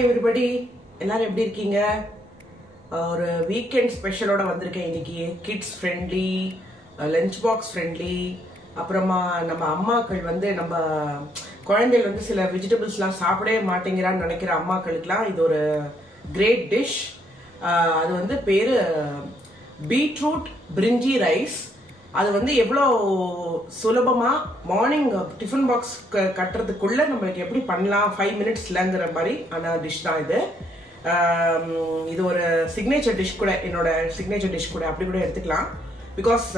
Hi everybody, எல்லாரும் எப்படி இருக்கீங்க? ஒரு வீக்கெண்ட் ஸ்பெஷலோட வந்திருக்கேன் இன்னைக்கு. Kids friendly, lunch box friendly. அப்புறமா நம்ம அம்மாக்கள் நம்ம குழந்தைகள் சில வெஜிடபிள்ஸ்லாம் சாப்பிடவே மாட்டேங்கிறான்னு நினைக்கிற அம்மாக்களுக்குலாம் இது ஒரு கிரேட் டிஷ். அது பேரு பீட்ரூட் பிரிஞ்சி ரைஸ். அது எவ்வளோ சுலபமா மார்னிங் டிஃபன் பாக்ஸ் கட்டுறதுக்குள்ள நம்மளுக்கு எப்படி பண்ணலாம் 5 மினிட்ஸ்லங்கிற மாதிரி ஆன டிஷ் தான் இது. இது ஒரு சிக்னேச்சர் டிஷ் கூட, என்னோட சிக்னேச்சர் டிஷ் கூட அப்படி கூட எடுத்துக்கலாம். பிகாஸ்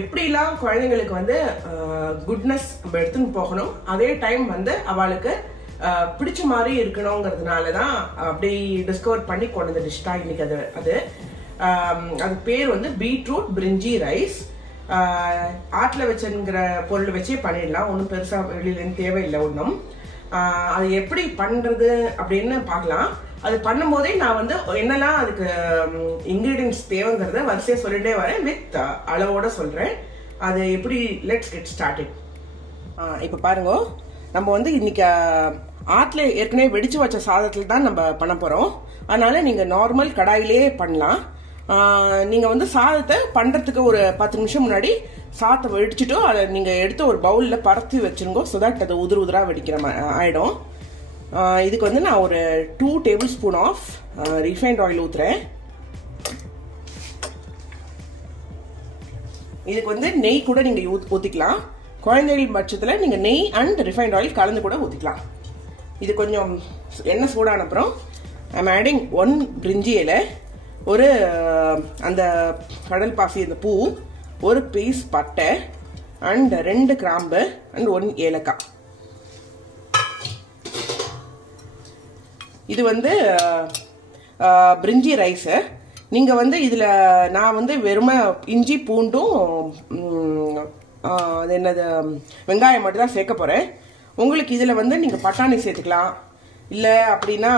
எப்படிலாம் குழந்தைங்களுக்கு குட்னஸ் நம்ம எடுத்துன்னு போகணும், அதே டைம் அவளுக்கு பிடிச்ச மாதிரி இருக்கணுங்கிறதுனால தான் அப்படி டிஸ்கவர் பண்ணி கொண்டு வந்த டிஷ் தான் இன்னைக்கு. அது பேர் பீட்ரூட் பிரிஞ்சி ரைஸ். ஆட்டில் வச்சுங்கிற பொருள் வச்சே பண்ணிடலாம், ஒன்றும் பெருசாக வெளியிலேருந்து தேவையில்லை ஒன்றும். அது எப்படி பண்ணுறது அப்படின்னு பார்க்கலாம். அது பண்ணும் போதே நான் என்னெல்லாம் அதுக்கு இன்கிரீடியன்ஸ் தேவைங்கிறத வரிசையாக சொல்லிட்டே வரேன், வித் அளவோட சொல்கிறேன். அது எப்படி, லெட்ஸ் கெட் ஸ்டார்டட். இப்போ பாருங்க, நம்ம இன்னைக்கு ஆட்டில் ஏற்கனவே வெடிச்சு வச்ச சாதத்தில் தான் நம்ம பண்ண போகிறோம். அதனால நீங்கள் நார்மல் கடாயிலே பண்ணலாம். நீங்கள் சாதத்தை பண்ணுறதுக்கு ஒரு 10 நிமிஷம் முன்னாடி சாதத்தை வெடிச்சுட்டோ அதை நீங்கள் எடுத்து ஒரு பவுலில் பரத்தி வச்சுருங்கோ. ஸோ தட் அது உதிராக வெடிக்கிற ஆகிடும். இதுக்கு நான் ஒரு 2 table spoon of refined oil ஊற்றுறேன். இதுக்கு நெய் கூட நீங்கள் ஊற்றிக்கலாம். குழந்தைகள் பட்சத்தில் நீங்கள் நெய் அண்ட் ரிஃபைண்ட் ஆயில் கலந்து கூட ஊற்றிக்கலாம். இது கொஞ்சம் எண்ணெய் சூடான அப்புறம் ஐம் ஆடிங் 1 பிரிஞ்சி இலை, ஒரு அந்த கடல் பாசி இந்த பூ, ஒரு பீஸ் பட்டை அண்ட் 2 கிராம்பு அண்ட் 1 ஏலக்காய். இது பிரிஞ்சி ரைஸு. நீங்கள் இதில் நான் வெறுமை இஞ்சி பூண்டும் அது என்னது வெங்காயம் மட்டும் தான் சேர்க்க போகிறேன். உங்களுக்கு இதில் நீங்கள் பட்டாணி சேர்த்துக்கலாம். இல்லை அப்படின்னா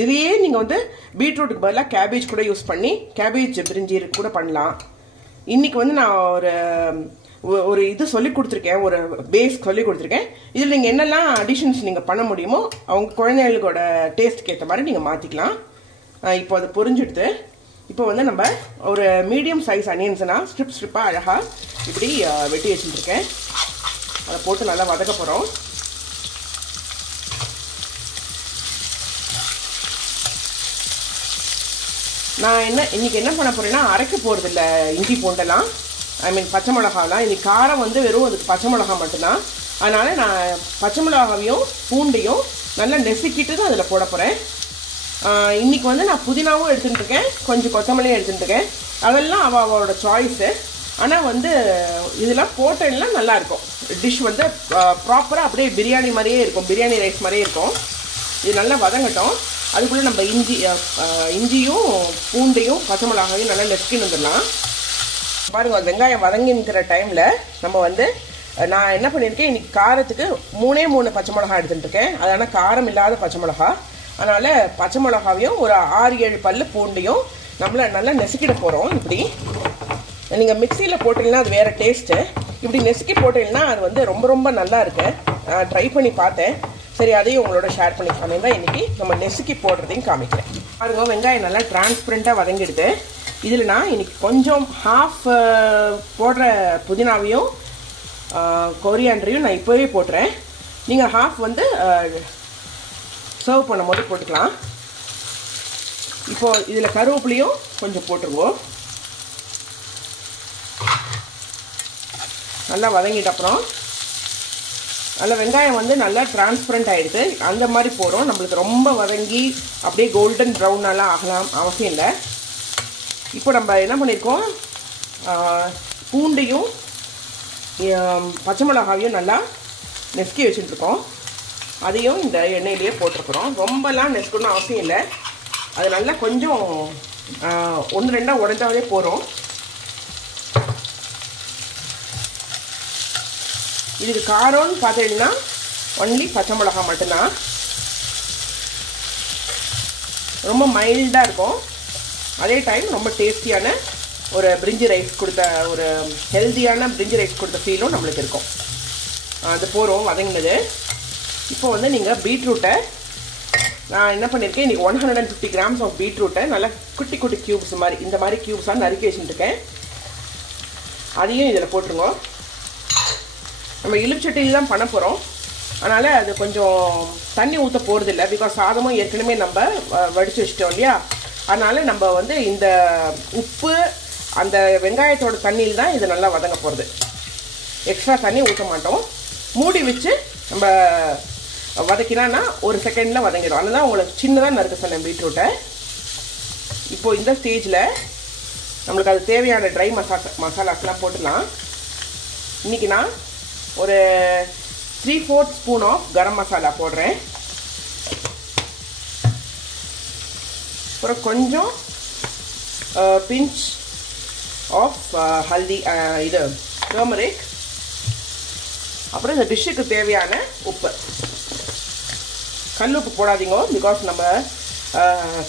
இதையே நீங்கள் பீட்ரூட்டுக்கு பதிலாக கேபேஜ் கூட யூஸ் பண்ணி கேபேஜ் பிரிஞ்சி கூட பண்ணலாம். இன்னைக்கு நான் ஒரு இது சொல்லி கொடுத்துருக்கேன், ஒரு பேஸ் சொல்லி கொடுத்துருக்கேன். இதில் நீங்கள் என்னெல்லாம் அடிஷன்ஸ் நீங்கள் பண்ண முடியுமோ அவங்க குழந்தைகளோட டேஸ்ட்டுக்கு ஏற்ற மாதிரி நீங்கள் மாற்றிக்கலாம். இப்போ அது புரிஞ்சுடுது. இப்போ நம்ம ஒரு மீடியம் சைஸ் அனியன்ஸ்னா ஸ்ட்ரிப்பாக அழகாக இப்படி வெட்டி வச்சுட்டுருக்கேன். அதை போட்டு நல்லா வதக்க போகிறோம். நான் இன்னைக்கு என்ன பண்ண போறேன்னா, அரைக்க போறது இல்லை இஞ்சி பூண்டெல்லாம், ஐ மீன் பச்சை மிளகாலாம். இன்னைக்கு காரம் வெறும் அதுக்கு பச்சை மிளகா மட்டும்தான். அதனால நான் பச்சை மிளகாவையும் பூண்டையும் நல்லா நெசுக்கிட்டு தான் அதில் போட போகிறேன். இன்னைக்கு நான் புதினாவும் எடுத்துகிட்டு இருக்கேன், கொஞ்சம் கொத்தமல்லியும் எடுத்துகிட்டு இருக்கேன். அதெல்லாம் அவளோட சாய்ஸு. ஆனால் இதெல்லாம் போட்டெல்லாம் நல்லா இருக்கும். டிஷ் ப்ராப்பராக அப்படியே பிரியாணி மாதிரியே இருக்கும், பிரியாணி ரைஸ் மாதிரியே இருக்கும். இது நல்லா வதங்கட்டும். அதுக்குள்ளே நம்ம இஞ்சியும் பூண்டையும் பச்சை மிளகாயும் நல்லா நெசுக்கின்னு வந்துடலாம். பாருங்க, வெங்காயம் வதங்கிங்கிற டைமில் நம்ம நான் என்ன பண்ணியிருக்கேன், இன்னைக்கு காரத்துக்கு 3 பச்சை மிளகா எடுத்துகிட்டு இருக்கேன். அதனால் காரம் இல்லாத பச்சை மிளகா. அதனால் பச்சை மிளகாவையும் ஒரு 6-7 பல்லு பூண்டையும் நம்மளை நல்லா நெசுக்கிட போகிறோம். இப்படி நீங்கள் மிக்சியில் போட்டிங்கன்னா அது வேறு டேஸ்ட்டு. இப்படி நெசுக்கி போட்டிங்கன்னா அது ரொம்ப ரொம்ப நல்லா இருக்கு. ட்ரை பண்ணி பார்த்தேன். சரி, அதையும் உங்களோட ஷேர் பண்ணி தான் இன்னைக்கு நம்ம நெசுக்கி போடுறதையும் காமிக்கிறேன். பாருங்க, வெங்காயம் நல்லா டிரான்ஸ்பரண்டாக வதங்கிடுது. இதில் நான் இன்னைக்கு கொஞ்சம் ஹாஃப் போடுற புதினாவையும் கொரியாண்டரையும் நான் இப்போவே போட்டுறேன். நீங்கள் ஹாஃப் சர்வ் பண்ணும் போது போட்டுக்கலாம். இப்போது இதில் கருவேப்பிலையும் கொஞ்சம் போட்டுருவோம். நல்லா வதங்கிட்ட அப்புறம் நல்லா வெங்காயம் நல்லா டிரான்ஸ்பரண்ட் ஆகிடுது. அந்த மாதிரி போகிறோம். நம்மளுக்கு ரொம்ப வதங்கி அப்படியே கோல்டன் ப்ரௌனெல்லாம் ஆகலாம் அவசியம் இல்லை. இப்போ நம்ம என்ன பண்ணியிருக்கோம், பூண்டையும் பச்சை மிளகாவையும் நல்லா நெசுக்கி வச்சுட்டுருக்கோம். அதையும் இந்த எண்ணெயிலேயே போட்டிருக்கிறோம். ரொம்பலாம் நெசுக்கணும்னு அவசியம் இல்லை. அது நல்லா கொஞ்சம் 1-2 உடைஞ்சாவே போகிறோம். இதுக்கு காரம்னு பார்த்தீங்கன்னா ஒன்லி பச்சை மிளகா மட்டும்தான். ரொம்ப மைல்டாக இருக்கும். அதே டைம் ரொம்ப டேஸ்டியான ஒரு பிரிஞ்சி ரைஸ் கொடுத்த, ஒரு ஹெல்த்தியான பிரிஞ்சி ரைஸ் கொடுத்த ஃபீலும் நம்மளுக்கு இருக்கும். அது போகிறோம் வதங்கினது. இப்போ நீங்கள் பீட்ரூட்டை நான் என்ன பண்ணியிருக்கேன், இன்றைக்கி 150 grams ஆஃப் பீட்ரூட்டை நல்லா குட்டி குட்டி க்யூப்ஸ் மாதிரி இந்த மாதிரி க்யூப்ஸாக நறுக்கி வச்சுட்டுருக்கேன். அதையும் இதில் போட்டுருங்க. நம்ம இலுமிச்சட்டியில் தான் பண்ண போகிறோம், அதனால் அது கொஞ்சம் தண்ணி ஊற்ற போகிறதில்ல. பிகாஸ் சாதமும் ஏற்கனவே நம்ம வடித்து வச்சிட்டோம் இல்லையா, அதனால் நம்ம வந்து இந்த உப்பு அந்த வெங்காயத்தோட தண்ணியில் தான் இது நல்லா வதங்க போகிறது. எக்ஸ்ட்ரா தண்ணி ஊற்ற மாட்டோம். மூடி வச்சு நம்ம வதக்கினா ஒரு செகண்டில் வதங்கிடும். அதனால உங்களுக்கு சின்னதாக நறுக்க சொன்னேன் பீட்ரூட்டை. இப்போது இந்த ஸ்டேஜில் நம்மளுக்கு அது தேவையான ட்ரை மசாலாஸ்லாம் போட்டுடலாம். இன்றைக்கி நான் ஒரு 3/4 ஸ்பூன் ஆஃப் கரம் மசாலா போடுறேன். அப்புறம் கொஞ்சம் பிஞ்ச் ஆஃப் ஹல்தி இது டர்மரிக். அப்புறம் இந்த டிஷ்ஷுக்கு தேவையான உப்பு. கல் உப்பு போடாதீங்க, பிகாஸ் நம்ம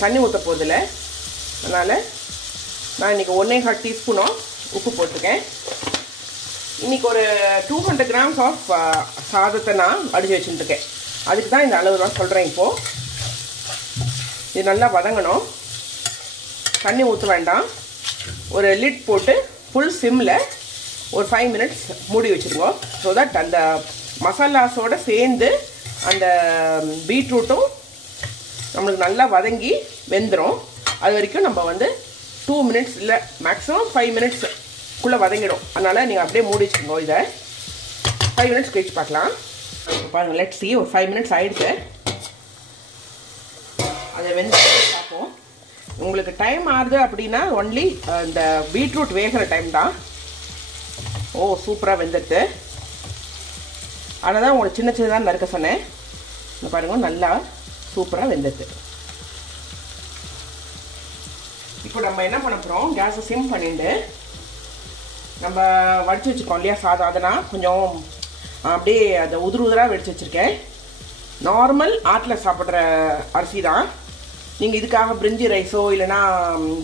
தண்ணி ஊற்ற போதில்லை. அதனால் நான் இன்றைக்கி 1.25 டீஸ்பூனும் உப்பு போட்டிருக்கேன். இன்றைக்கி ஒரு 200 grams ஆஃப் சாதத்தை நான் அடித்து வச்சுட்டுருக்கேன். அதுக்கு தான் இந்த அளவுலாம் சொல்கிறேன். இப்போது இது நல்லா வதங்கணும், தண்ணி ஊற்ற வேண்டாம். ஒரு லிட் போட்டு ஃபுல் சிம்மில் ஒரு 5 minutes மூடி வச்சுருங்க. ஸோ தட் அந்த மசாலாஸோடு சேர்ந்து அந்த பீட்ரூட்டும் நம்மளுக்கு நல்லா வதங்கி வெந்துடும். அது வரைக்கும் நம்ம வந்து 2 minutes இல்லை மேக்ஸிமம் 5 minutesக்குள்ளே வதங்கிடும். அதனால் நீங்கள் அப்படியே மூடி வச்சுருங்க. இதை 5 minutes கழிச்சு பார்க்கலாம். பாருங்கள், லெட்ஸ் see. ஒரு 5 minutes ஆகிடுச்சு. அதை வெந்து பார்ப்போம். உங்களுக்கு டைம் ஆகுது அப்படின்னா ஒன்லி இந்த பீட்ரூட் வேகிற டைம் தான். ஓ, சூப்பராக வெந்துடுது. அதனால் தான் உங்களுக்கு சின்ன சின்னதாக நறுக்க சொன்னேன். இந்த பாருங்க, நல்லா சூப்பராக வெந்துடுது. இப்போ நம்ம என்ன பண்ண போகிறோம், கேஸை சிம் பண்ணிட்டு நம்ம வடித்து வச்சுருக்கோம் இல்லையா சாதம், அதை நான் கொஞ்சம் அப்படியே அதை உதிராக வெடித்து வச்சுருக்கேன். நார்மல் ஆட்டில் சாப்பிட்ற அரிசி தான். நீங்கள் இதுக்காக பிரிஞ்சி ரைஸோ இல்லைனா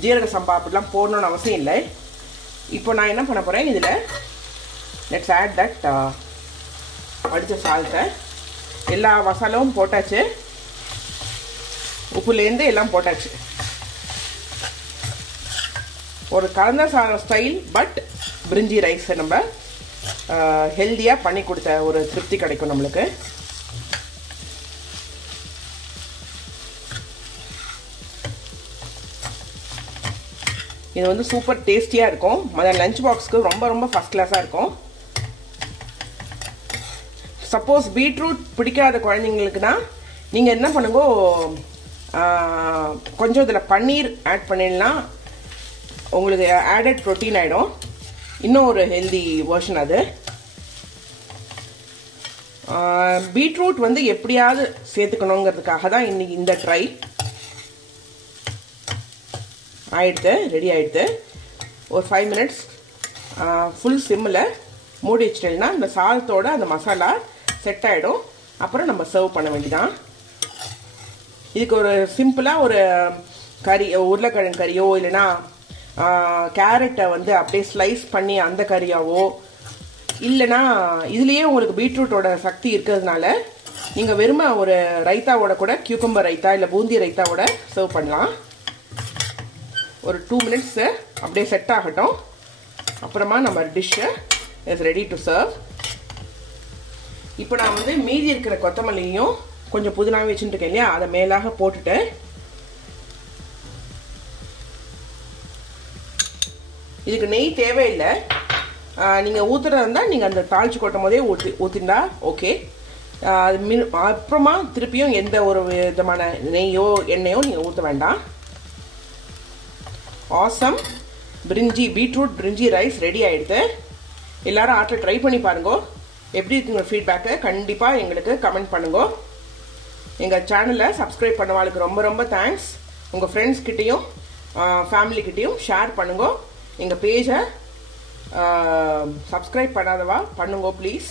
ஜீரக சம்பா அப்படிலாம் போடணுன்னு அவசியம் இல்லை. இப்போ நான் என்ன பண்ண போகிறேன், இதில் லெட்ஸ் ஆட் தட் வடித்த சாதத்தை. எல்லா மசாலாவும் போட்டாச்சு, உப்புலேருந்து எல்லாம் போட்டாச்சு. ஒரு கலந்த சாதம் ஸ்டைல், பட் பிரிஞ்சி ரைஸை நம்ம ஹெல்த்தியாக பண்ணி கொடுத்த ஒரு திருப்தி கிடைக்கும் நம்மளுக்கு. இது வந்து சூப்பர் டேஸ்டியாக இருக்கும். லஞ்ச் பாக்ஸ்க்கு ரொம்ப ரொம்ப ஃபஸ்ட் கிளாஸாக இருக்கும். சப்போஸ் பீட்ரூட் பிடிக்காத குழந்தைங்களுக்குனா நீங்கள் என்ன பண்ணுங்க, கொஞ்சம் இதில் பன்னீர் ஆட் பண்ணிடலாம். உங்களுக்கு ஆடட் ப்ரோட்டீன் ஆகிடும். இன்னும் ஒரு ஹெல்தி வெர்ஷன் அது. பீட்ரூட் வந்து எப்படியாவது சேர்த்துக்கணுங்கிறதுக்காக தான் இன்னைக்கு இந்த ட்ரை. ஆயிடுது, ரெடி ஆகிடுது. ஒரு 5 minutes ஃபுல் சிம்மில் மூடி வச்சிட்டேன்னா இந்த சாதத்தோட அந்த மசாலா செட் ஆகிடும். அப்புறம் நம்ம சர்வ் பண்ண வேண்டியதான். இதுக்கு ஒரு சிம்பிளாக ஒரு கறி, உருளைக்கிழங்கு கறியோ இல்லைன்னா கேரட்டை வந்து அப்படியே ஸ்லைஸ் பண்ணி அந்த கறியாவோ, இல்லைன்னா இதுலேயே உங்களுக்கு பீட்ரூட்டோட சக்தி இருக்கிறதுனால நீங்கள் வெறுமை ஒரு ரைத்தாவோட கூட, கியூக்கம்பர் ரைத்தா இல்லை பூந்தி ரைத்தாவோட சர்வ் பண்ணலாம். ஒரு 2 minutes அப்படியே செட் ஆகட்டும். அப்புறமா நம்ம டிஷ்ஷை இஸ் ரெடி டு சர்வ். இப்போ நான் வந்து மீதி இருக்கிற கொத்தமல்லியும் கொஞ்சம் புதினாவே வச்சுட்டுருக்கேன் இல்லையா, அதை மேலாக போட்டுட்டு இதுக்கு நெய் தேவையில்லை. நீங்கள் ஊற்றுறதா இருந்தால் நீங்கள் அந்த தாளிச்சு கொட்டும் போதே ஊற்றிண்டா ஓகே. அப்புறமா திருப்பியும் எந்த ஒரு விதமான நெய்யோ எண்ணெயோ நீங்கள் ஊற்ற வேண்டாம். ஆசம் பிரிஞ்சி, பீட்ரூட் பிரிஞ்சி ரைஸ் ரெடி ஆகிடுது. எல்லாரும் ஆட்டில் ட்ரை பண்ணி பாருங்க. எப்படி இருக்குங்க ஃபீட்பேக்கை கண்டிப்பாக எங்களுக்கு கமெண்ட் பண்ணுங்க. எங்கள் சேனலை சப்ஸ்கிரைப் பண்ணவாளுக்கு ரொம்ப ரொம்ப தேங்க்ஸ். உங்கள் ஃப்ரெண்ட்ஸ்கிட்டையும் ஃபேமிலிக்கிட்டையும் ஷேர் பண்ணுங்க. எங்கள் பேஜை சப்ஸ்கிரைப் பண்ணாதவா பண்ணுங்க ப்ளீஸ்.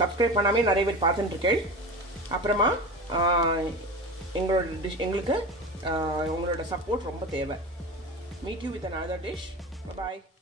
சப்ஸ்கிரைப் பண்ணாமே நிறைய பேர் பார்த்துட்டுருக்கேன். அப்புறமா எங்களுக்கு உங்களோட சப்போர்ட் ரொம்ப தேவை. Meet you with another dish. Bye bye.